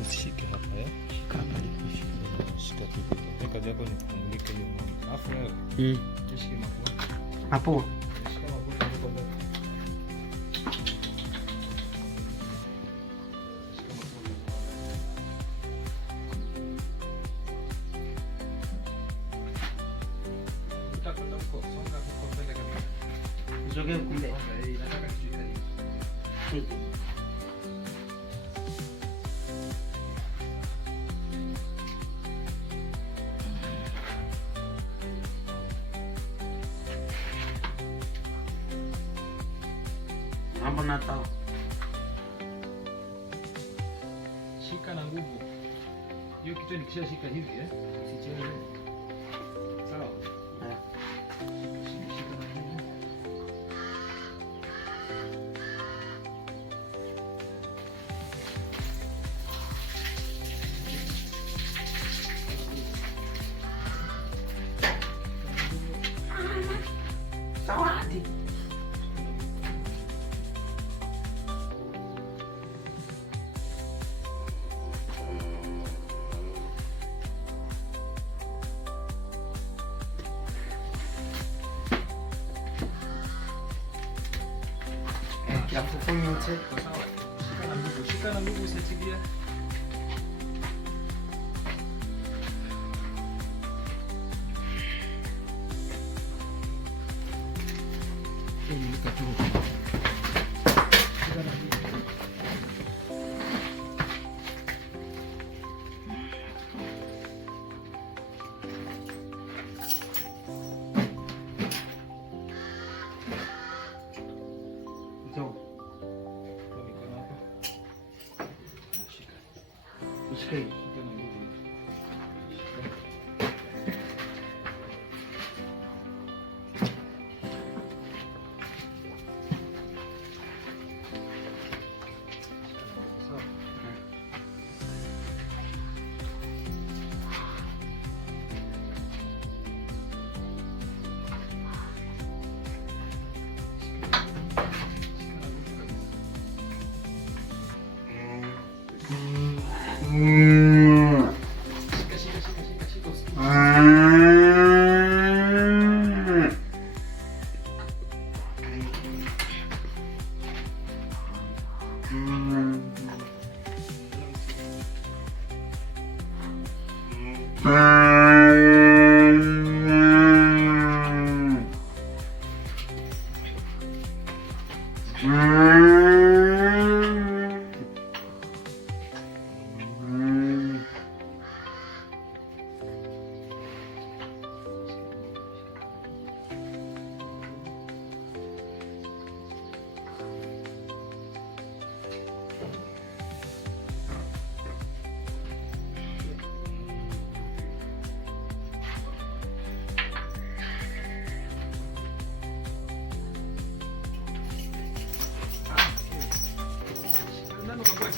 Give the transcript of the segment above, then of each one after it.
Usishike hapa ya. Shika hapa nikushike. Shika tu. Kazi yako ni kumulika hiyo ng'ombe. Afu wewe. Shika mapua. Hapo. Shika mapua hapo kwa ndani. Shika mapua. Utakwenda huko. Songa huko mbele kabisa. Sogea kumbe. Nataka kitu karibu. Mambo na tao. Shika na nguvu. Hiyo kitu nikishashika hivi usicheze. Sawa? Shika na nguvu. Zawadi. Ya kukunywa yote. Sawa. Shika na nguvu usiachilie. Shika.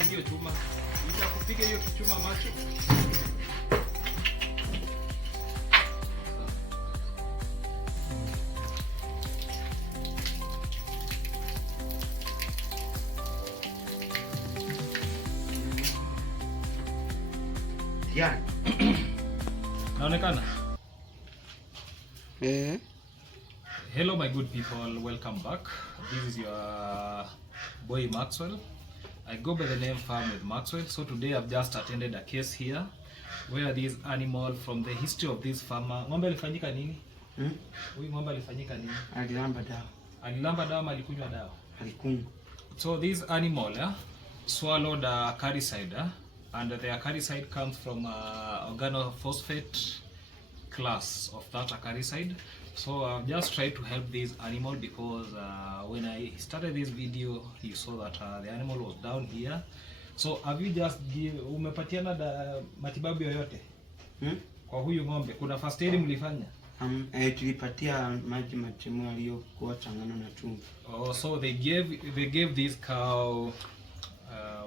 Hiyo chuma itakupiga hiyo kichuma macho. Yeah. Naonekana? Hello my good people, welcome back. This is your boy Maxwell. I go by the name Farm with Maxwell. So today I've just attended a case here where this animal, from the history of this farmer. Ng'ombe alifanyika nini? Huyu ng'ombe alifanyika nini? Alilamba dawa. Alilamba dawa ama alikunywa dawa? Alikunywa. So this animal swallowed Acaricide and the Acaricide comes from organophosphate class of that Acaricide. So I've just tried to help this animal because when I started this video you saw that the animal was down here. So have you just umepatiana matibabu yoyote kwa huyu ng'ombe? Kuna first aid mlifanya? Tulipatia maji matimu aliyokuwa changano na chumvi. Oh, so they gave this cow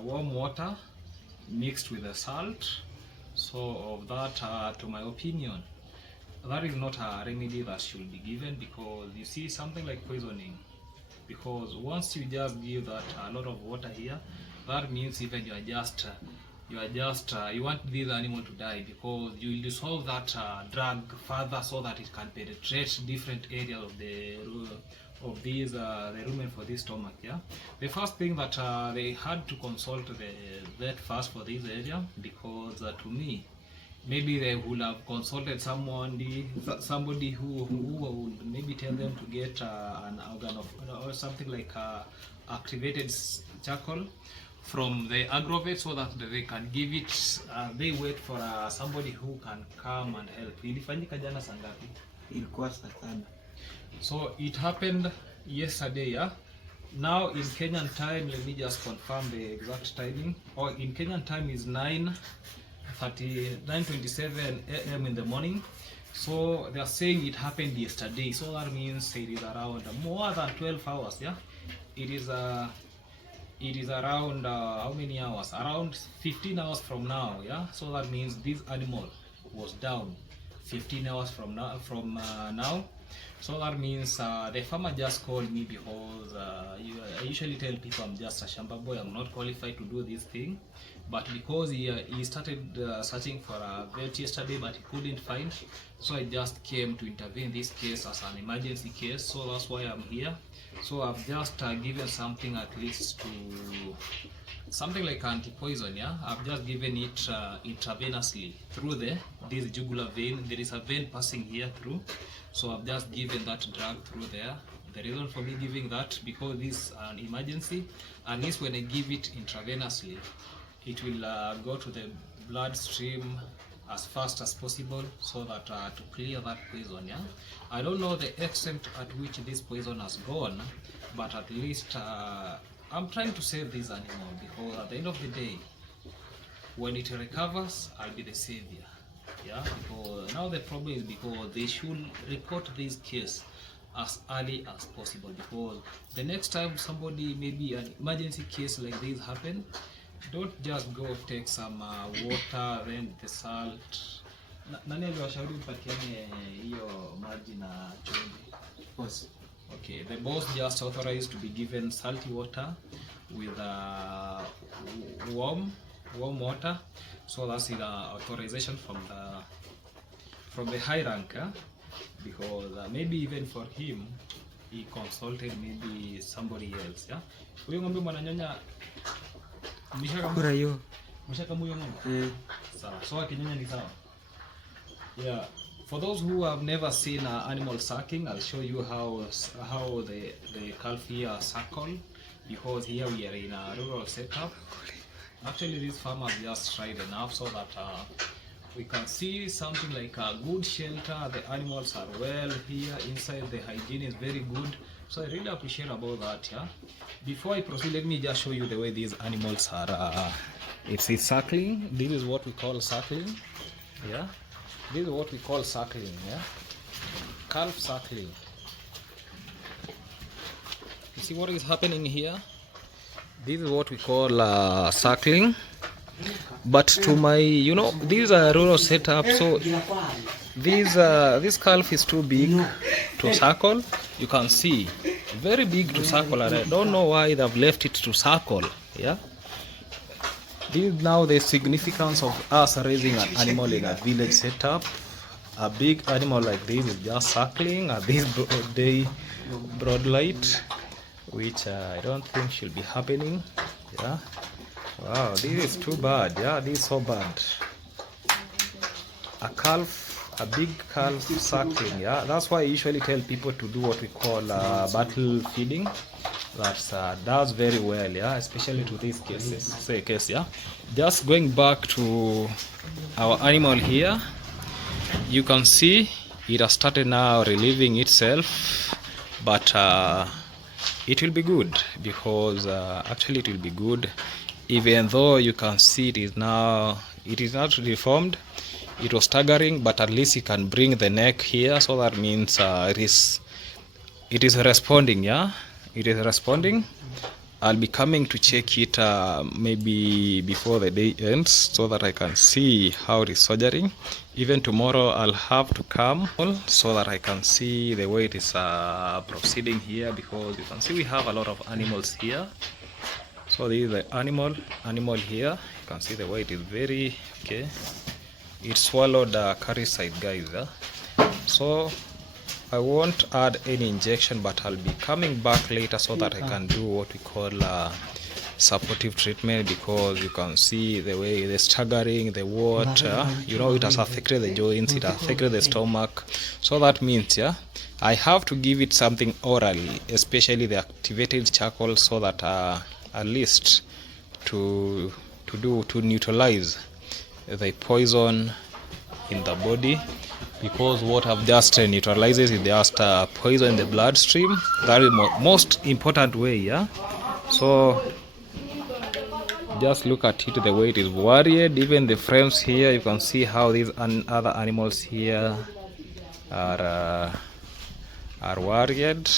warm water mixed with the salt So of that, to my opinion, that is not a remedy that should be given, because you see something like poisoning, because once you just give that a lot of water here, that means even you want this animal to die, because you will dissolve that drug further so that it can penetrate different areas of the rumen for this stomach. Yeah, the first thing that they had to consult the vet first for this area, because to me, maybe they would have consulted somebody who would maybe tell them to get an organ of, or something like activated charcoal from the agrovet, so that they can give it. They wait for somebody who can come and help. Ilifanyika jana saa ngapi? Ilikuwa saa 7. So it happened yesterday. Yeah. Now in Kenyan time, let me just confirm the exact timing. Or in Kenyan time is 9:27 a.m. in the morning. So they are saying it happened yesterday. So that means it is around more than 12 hours. Yeah, it is around how many hours? Around 15 hours from now. Yeah, so that means this animal was down 15 hours from now. So that means the farmer just called me, because I usually tell people I'm just a shamba boy, I'm not qualified to do this thing. But because he started searching for a vet yesterday, but he couldn't find, so I just came to intervene this case as an emergency case. So that's why I'm here. So I've just given something, at least to something like anti-poison. Yeah, I've just given it intravenously through this jugular vein. There is a vein passing here through, so I've just given that drug through there. The reason for me giving that, because this is an emergency, and this, when I give it intravenously, it will go to the bloodstream as fast as possible, so that to clear that poison. Yeah, I don't know the extent at which this poison has gone, but at least I'm trying to save this animal, because at the end of the day, when it recovers, I'll be the savior. Yeah, because now the problem is, because they should report this case as early as possible, because the next time somebody, maybe an emergency case like this happen, don't just go take some water, then the salt. Nani aliwashauri mpatiane hiyo maji na chumvi? Boss. Okay, the boss just authorized to be given salty water with warm water. So that's the authorization from the high rank, because maybe even for him, he consulted maybe somebody else. Yeah, huyo ng'ombe mwananyonya Kura hiyo. mshakamuyo ng'ombe. Sawa, so akinyonya ni sawa. Yeah, for those who have never seen animal sucking, I'll show you how the calf here suckle, because here we are in a rural setup. Actually, this farm has just tried enough, so that we can see something like a good shelter. The animals are well here inside. The hygiene is very good. So I really appreciate about that. Yeah. Before I proceed, let me just show you the way these animals are. It's suckling. This is what we call suckling. Yeah. This is what we call suckling. Yeah. Calf suckling. You see what is happening here? This is what we call suckling. But to my, these are rural setup, so this calf is too big to suckle. You can see, very big to suckle, and I don't know why they've left it to suckle. Yeah. This is now the significance of us raising an animal in a village setup. A big animal like this is just suckling at this broad light, which I don't think should be happening. Yeah. Wow, this is too bad. Yeah, this is so bad. A big calf suckling. Yeah, that's why I usually tell people to do what we call battle feeding. That does very well. Yeah, especially to these cases. Yeah, just going back to our animal here, you can see it has started now relieving itself, but it will be good, because actually it will be good. Even though you can see it is not reformed, it was staggering, but at least you can bring the neck here, so that means it is responding. Yeah, it is responding, I'll be coming to check it maybe before the day ends, so that I can see how it is surgering. Even tomorrow I'll have to come so that I can see the way it is proceeding here, because you can see we have a lot of animals here. So this is the animal here. You can see the way it is very okay. It swallowed Acaricide, guys. So I won't add any injection, but I'll be coming back later so that I can do what we call supportive treatment, because you can see the way the staggering, the water, you know, it has affected the joints, it has affected the stomach. So that means I have to give it something orally, especially the activated charcoal, so that at least to neutralize the poison in the body, because what I've just neutralizes is just poison in the bloodstream. That is the most important way. So just look at it, the way it is worried. Even the frames here, you can see how these other animals here are worried.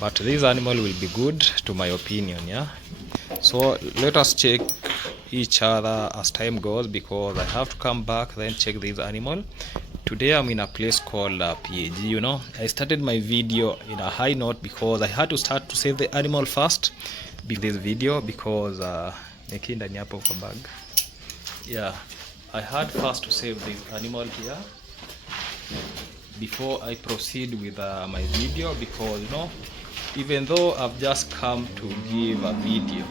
But this animal will be good, to my opinion. So let us check each other as time goes, because I have to come back then check this animal. Today I'm in a place called PAG. You know, I started my video in a high note because I had to start to save the animal first this video, because I had first to save this animal here before I proceed with my video, because you know, even though I've just come to give a video,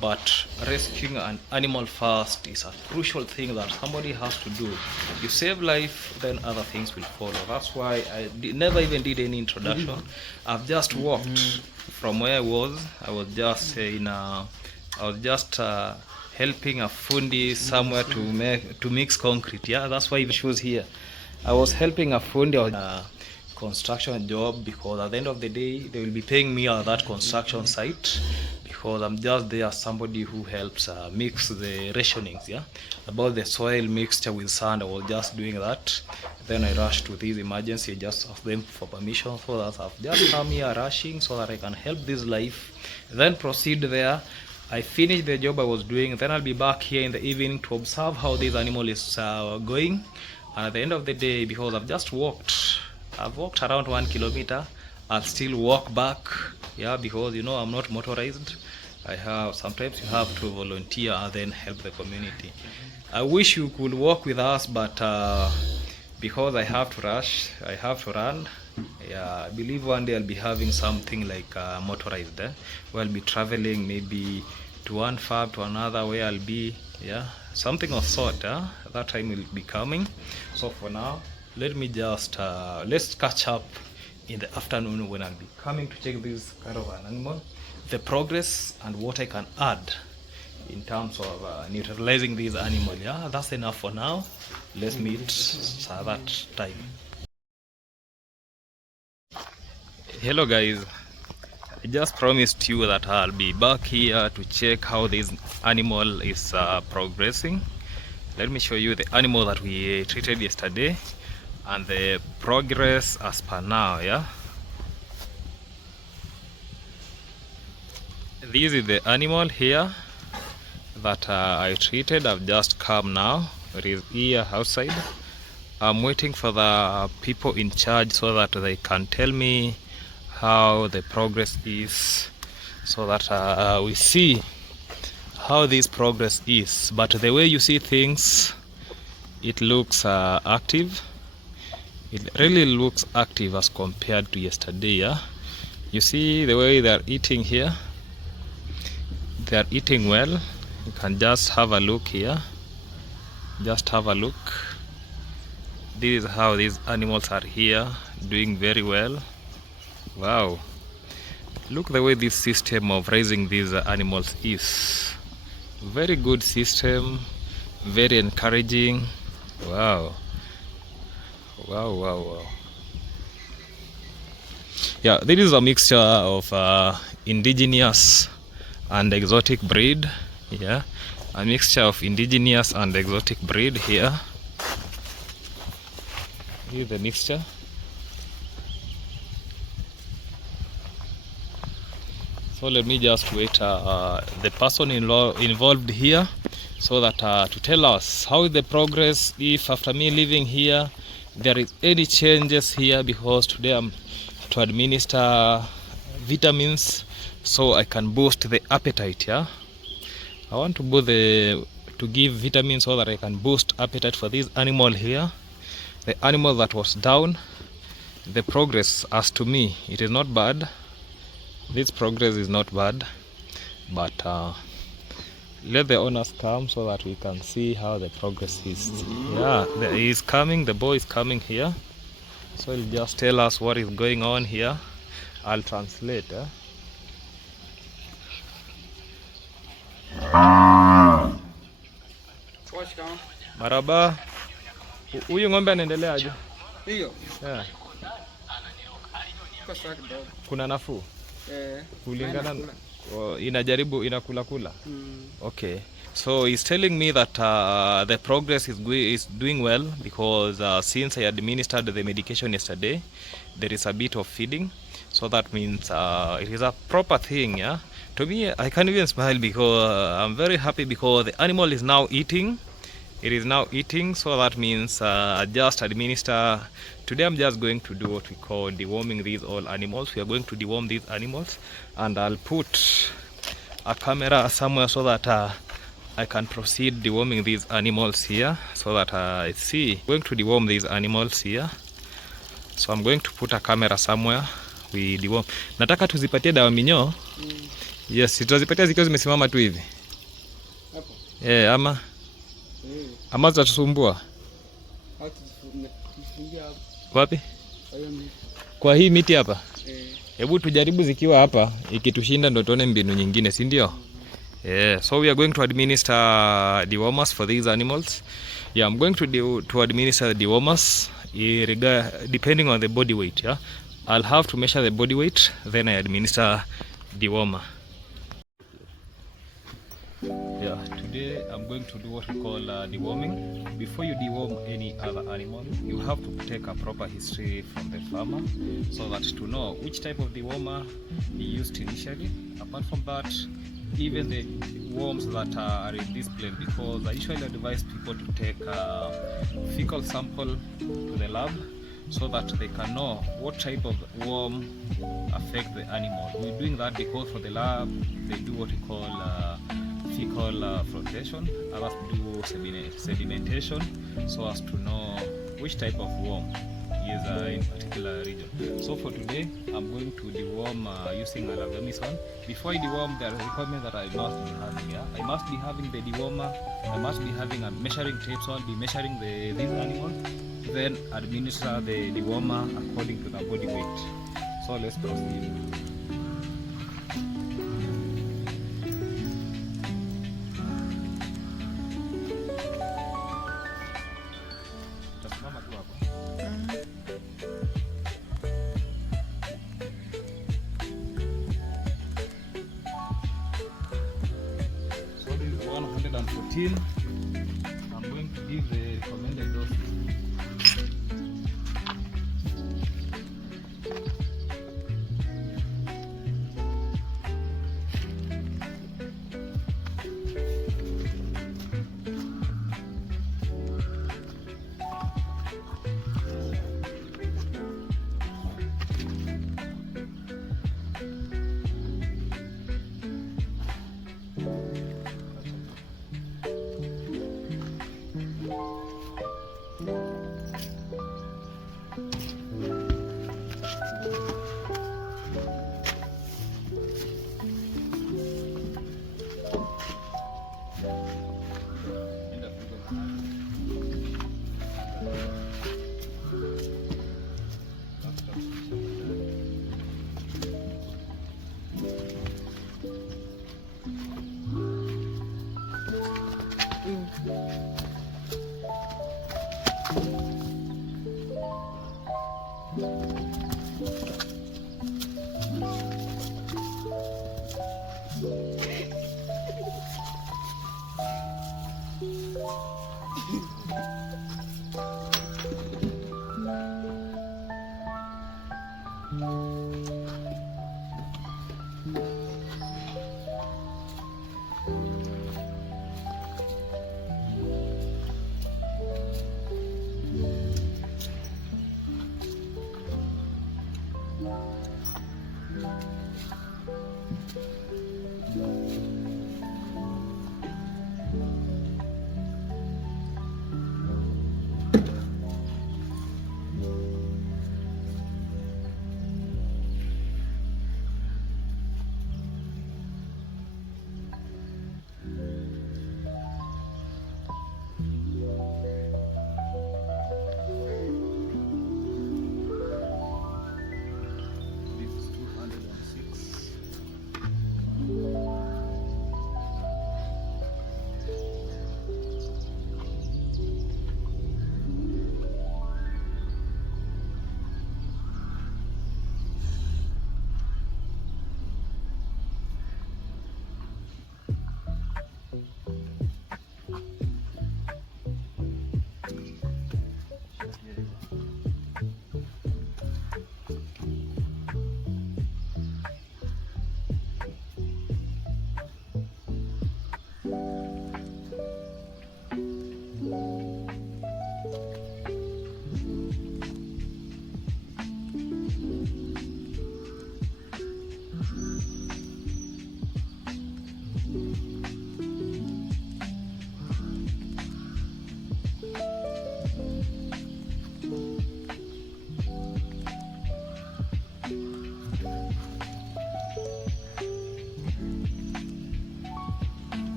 but rescuing an animal first is a crucial thing that somebody has to do. You save life, then other things will follow. That's why I never even did any introduction. I've just walked from where I was. I was just helping a fundi somewhere to mix concrete. That's why she was here. I was helping a fundi on a construction job, because at the end of the day they will be paying me at that construction site, because I'm just there as somebody who helps mix the rationings, about the soil mixture with sand. I was just doing that. Then I rushed to this emergency, just asked them for permission, so that I've just come here rushing so that I can help this life, then proceed there. I finished the job I was doing, then I'll be back here in the evening to observe how this animal is going. And at the end of the day, because I've walked around 1 kilometer, I'll still walk back, because you know, I'm not motorized. Sometimes you have to volunteer and then help the community. I wish you could walk with us, but because I have to rush, I have to run. I believe one day I'll be having something like motorized. Where I'll be traveling maybe to one farm to another, where I'll be, something of sort. That time will be coming. So for now, let me just let's catch up in the afternoon, when I'll be coming to check this kind of an animal, the progress and what I can add in terms of neutralizing this animal. That's enough for now. Let's meet at that time. Hello guys, I just promised you that I'll be back here to check how this animal is progressing. Let me show you the animal that we treated yesterday and the progress as per now. This is the animal here that I treated. I've just come now. It is here outside. I'm waiting for the people in charge so that they can tell me how the progress is, so that we see how this progress is. But the way you see things, it looks active. It really looks active as compared to yesterday. You see the way they are eating here. They are eating well. You can just have a look here. Just have a look. This is how these animals are here, doing very well. Wow, look the way this system of raising these animals is. Very good system, very encouraging. Wow. This is a mixture of indigenous and exotic breed. A mixture of indigenous and exotic breed here. Here's the mixture. So let me just wait the person involved here, so that to tell us how is the progress, if after me living here there is any changes here, because today I'm to administer vitamins so I can boost the appetite. Yeah, I want to give vitamins so that I can boost appetite for this animal here, the animal that was down. The progress, as to me, it is not bad. This progress is not bad, but let the owners come so that we can see how the progress is. Yeah, he is coming, the boy is coming here, so he'll just tell us what is going on here. I'll translate. Maraba, huyu ng'ombe anaendelea aje? Hiyo. Yeah. Kwa sawa kidogo. Kuna nafuu? Kulingana inakula kula. Okay. So he's telling me that the progress is doing well, because since I administered the medication yesterday, there is a bit of feeding. So that means it is a proper thing. Yeah. To me, I can't even smile, because I'm very happy, because the animal is now eating. It is now eating, so that means just administer. Today I'm just going to do what we call deworming these all animals. We are going to deworm these animals, and I'll put a camera somewhere so that I can proceed deworming these animals here, so that I see. I'm going to deworm these animals here, so I'm going to put a camera somewhere. We deworm. Nataka tuzipatie dawa minyoo. Yes, tutazipatia zikiwa zimesimama tu hivi. Hapo. Ama zitatusumbua. Wapi? Kwa hii miti hapa? Hebu tujaribu zikiwa hapa, ikitushinda ndo tuone mbinu nyingine, si ndio? So we are going to administer dewormers for these animals. Yeah, I'm going to administer dewormers depending on the body weight. Yeah, I'll have to measure the body weight, then I administer dewormer. Yeah, today I'm going to do what we call deworming. Before you deworm any other animal, you have to take a proper history from the farmer, so that to know which type of dewormer he used initially. Apart from that, even the worms that are in this place, because I usually advise people to take a fecal sample to the lab, so that they can know what type of worm affect the animal. We're doing that because for the lab they do what we call fecal flotation, others do sedimentation, so as to know which type of worm is in particular region. So for today, I'm going to deworm using alabamison. Before I deworm, there are requirements that I must be having. Yeah? I must be having the dewormer, I must be having a measuring tape, so I'll be measuring these animals, then administer the dewormer according to the body weight. So let's proceed. So this is 114. I'm going to give the recommended dose.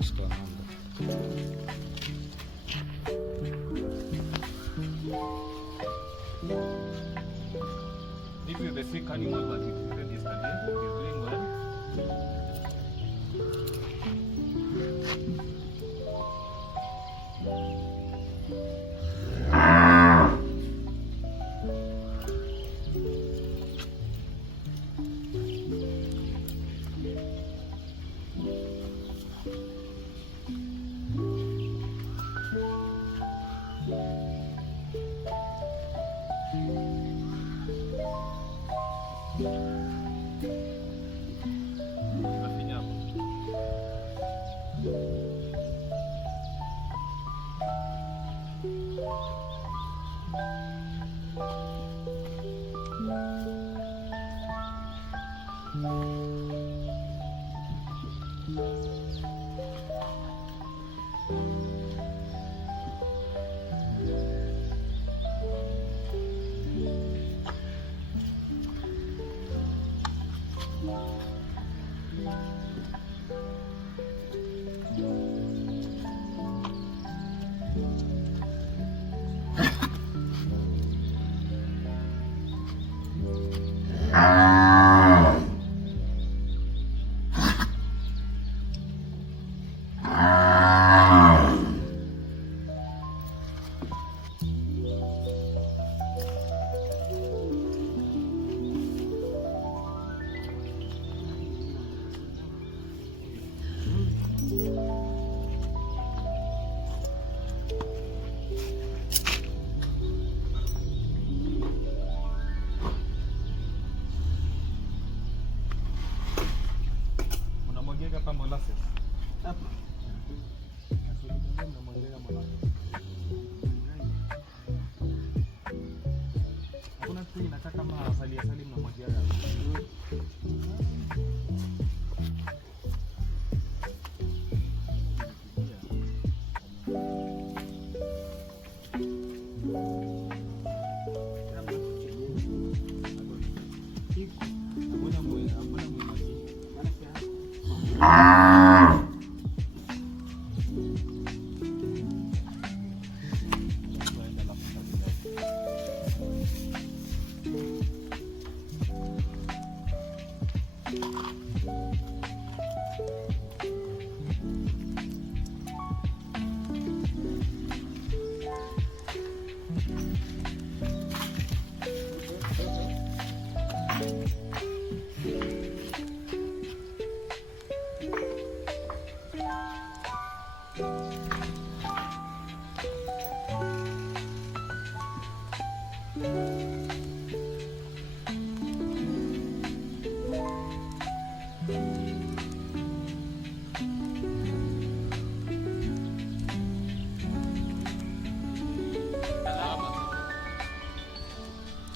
Utachukua ng'ombe. If you the sick animal that you treated yesterday is doing well. Nafinya hapo. Unamwagia hapa molasses. Hapa. Unamwagia molasses. Hakuna kitu inakaa kama asali mnamwagia hapa.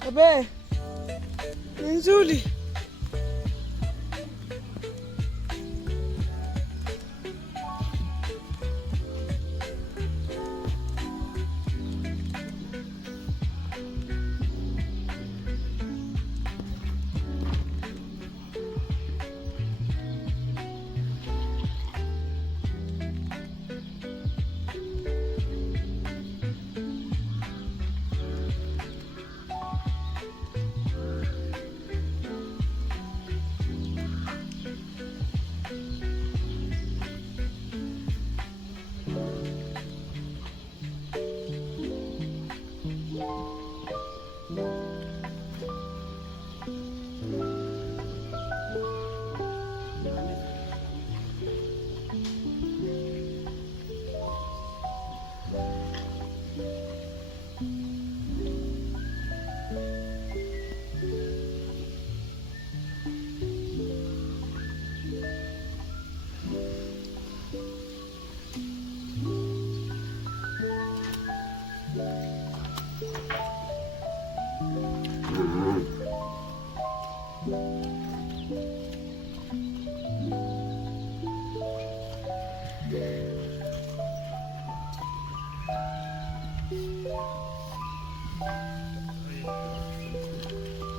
Abe, ni nzuri.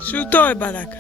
Si utoe Baraka.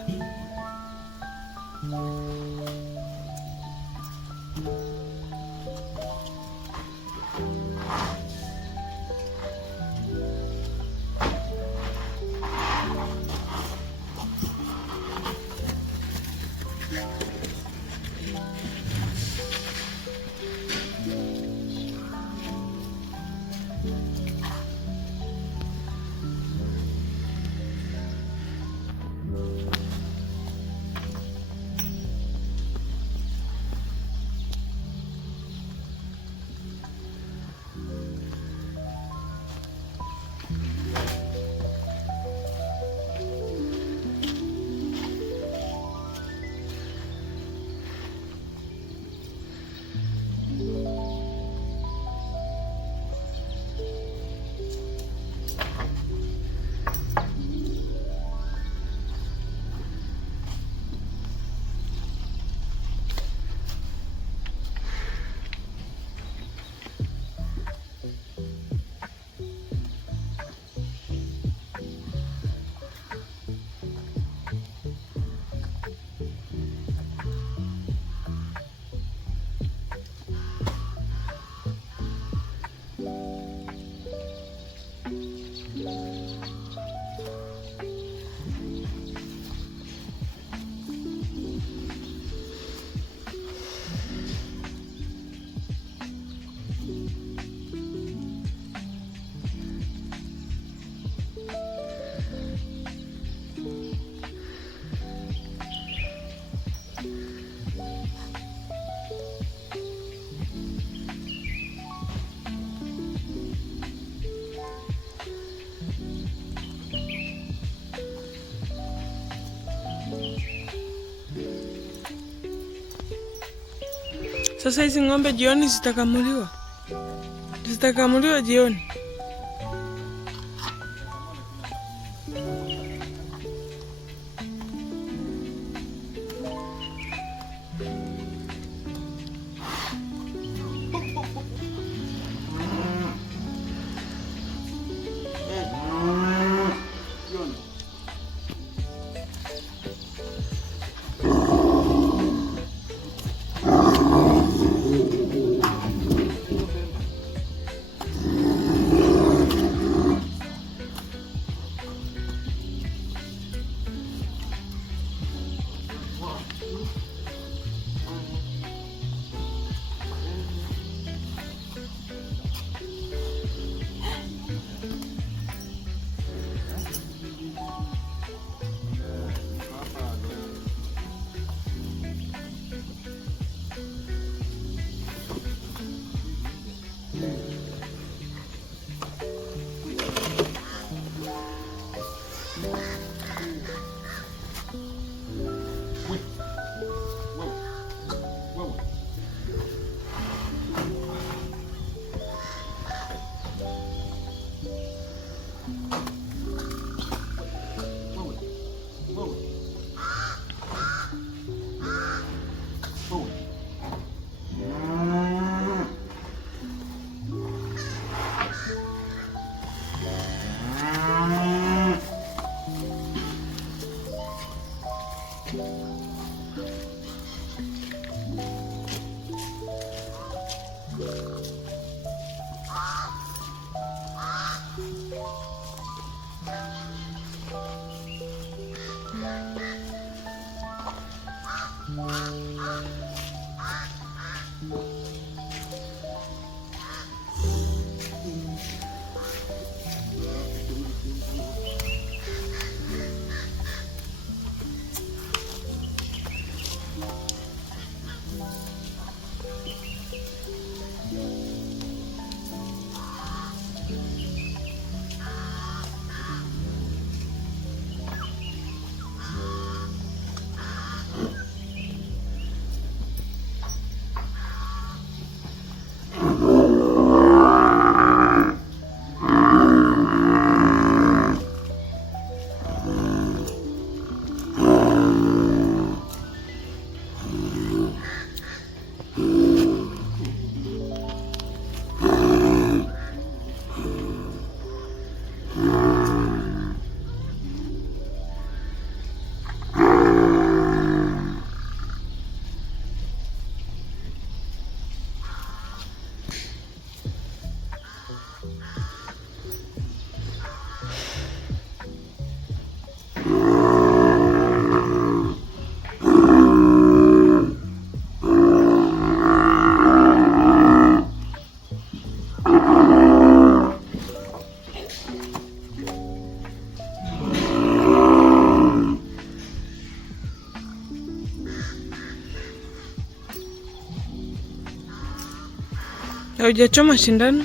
Sasa hizi ng'ombe jioni zitakamuliwa jioni. Haujachoma shindano?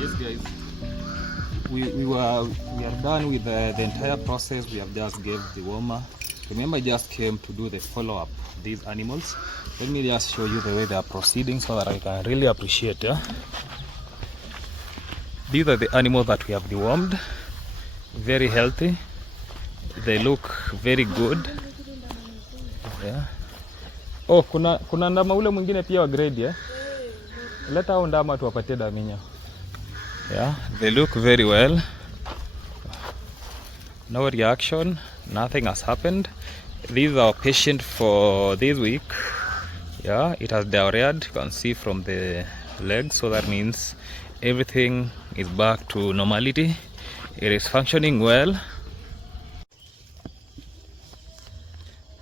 Yes guys, we are done with the entire process. We have just gave the warmer. Remember, I just came to do the follow-up these animals. Let me just show you the way they are proceeding so that I can really appreciate. These are the animals that we have dewormed. Very healthy. They look very good. Yeah. Oh, kuna ndama ule mwingine pia wa grade ya. Leta hao ndama tuwapatie daminya. Yeah, they look very well. No reaction, nothing has happened. These are patient for this week. Yeah, it has diarrheaed, you can see from the legs, so that means everything is back to normality. It is functioning well.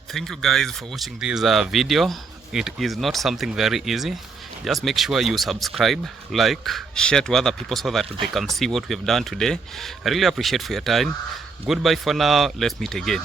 Thank you guys for watching this video. it is not something very easy. Just make sure you subscribe, like, share to other people so that they can see what we have done today. I really appreciate for your time. Goodbye for now. Let's meet again.